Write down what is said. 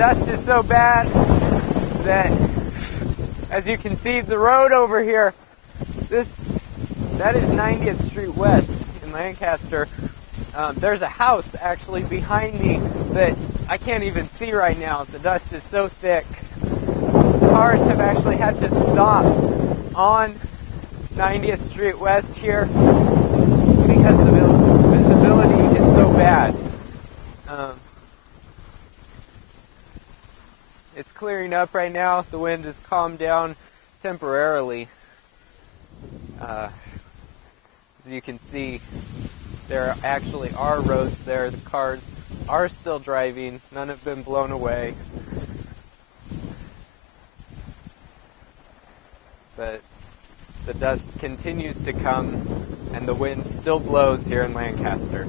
dust is so bad that, as you can see, the road over here, that is 90th Street West in Lancaster. There's a house actually behind me that I can't even see right now. The dust is so thick. Cars have actually had to stop on 90th Street West here because the visibility is so bad. It's clearing up right now. The wind has calmed down temporarily. As you can see, there actually are roads there. The cars are still driving. None have been blown away. But the dust continues to come, and the wind still blows here in Lancaster.